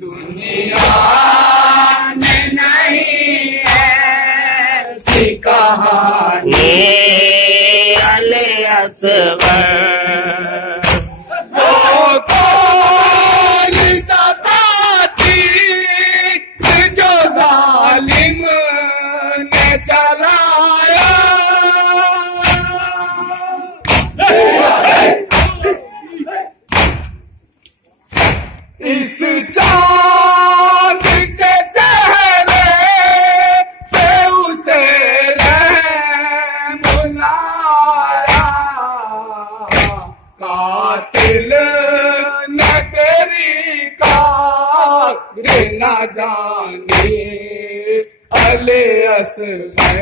दुनिया में नहीं ऐसी कहानी अले असगर जो जालिम ने चलाया इस चांद से चेहरे पे उसे बुलाया कातिल ने तेरी कातिल न जानी अले असगर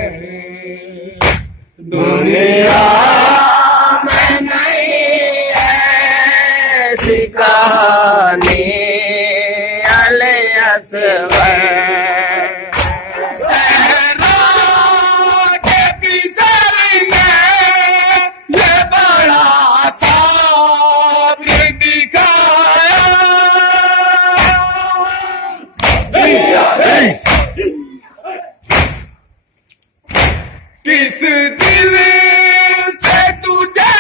दुनिया में नहीं ऐसी कहानी अले असगर सहरा के पिसर ने ये बड़ा साब्र दिखाया किस दिल से तुझे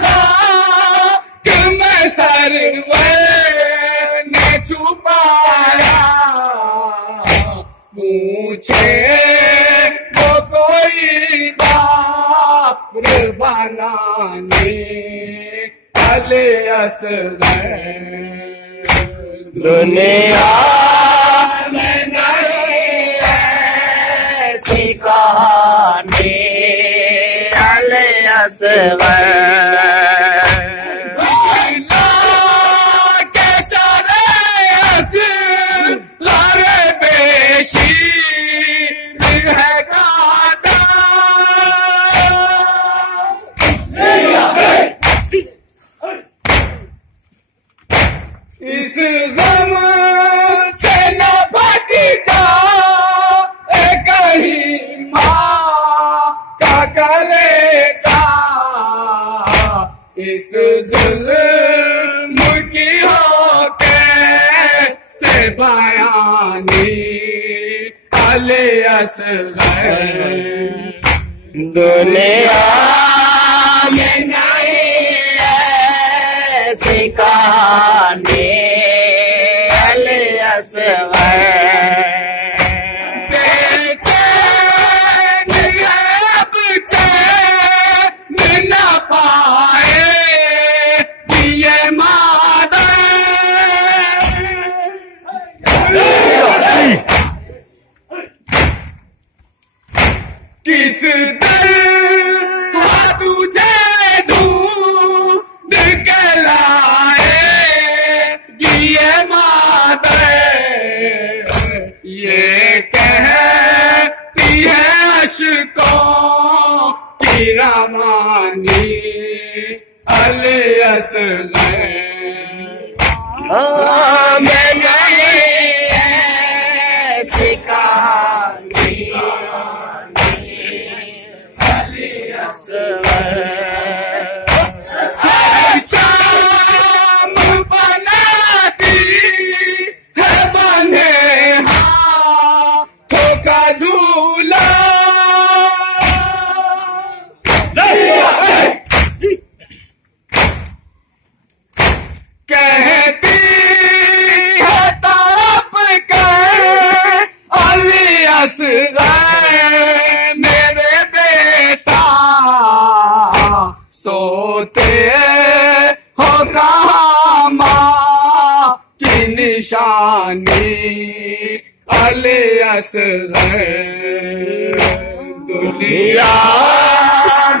खाक में सरवर ने छुपाया पूछे वो कोई खबर बनाने अले असगर दुनिया में नहीं ऐसी कहानी अले असगर इस गम से न भट जा कहीं माँ का कलेजा इस जुल्म की हो कैसे बयानी अले असगर दुनिया में नहीं ऐसी कहानी अले असगर बेचैन अब चैन न पाए ये मादा किस दर तुझे ढूंढ के लाए ये मादर ये कहती है अशकों की रवानी अले असगर मैं नहीं ऐसी कहानी अले असगर शाम बनाती है बंधे हाथों का झूला कहती है ताप कर अली असगर मेरे बेटा सोते हो कहाँ माँ की निशानी अली असगर दुनिया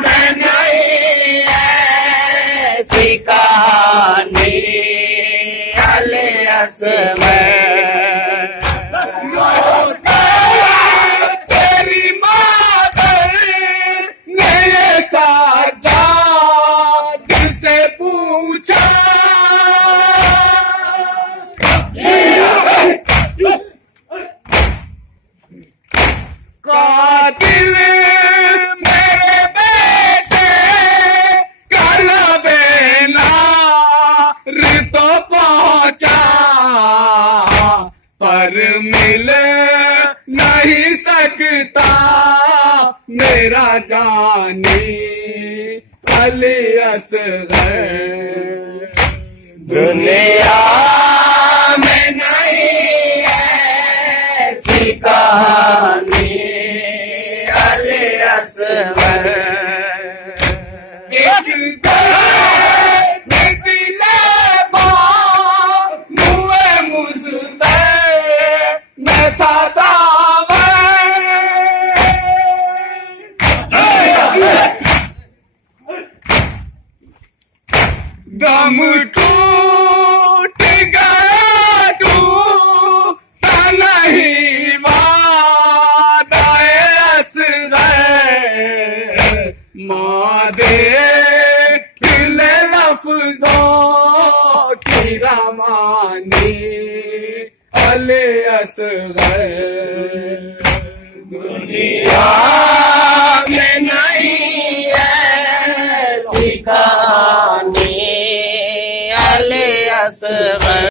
में नहीं ऐसी कहानी अले असगर तेरी मादर ने ये साजाद से पूछा कातिल मेरे बेटे कलबे नार तो पहुंचा, पर मिल नहीं सकता मेरा जानी अली असगर। दुनिया में नहीं ऐसी कहानी अली असगर। एक दिले मुए मुझते मैं था दम टूट गया टूटा नहीं वादाए असगर। मादे खिले लफ्जों की रमानी अली असगर। दुनिया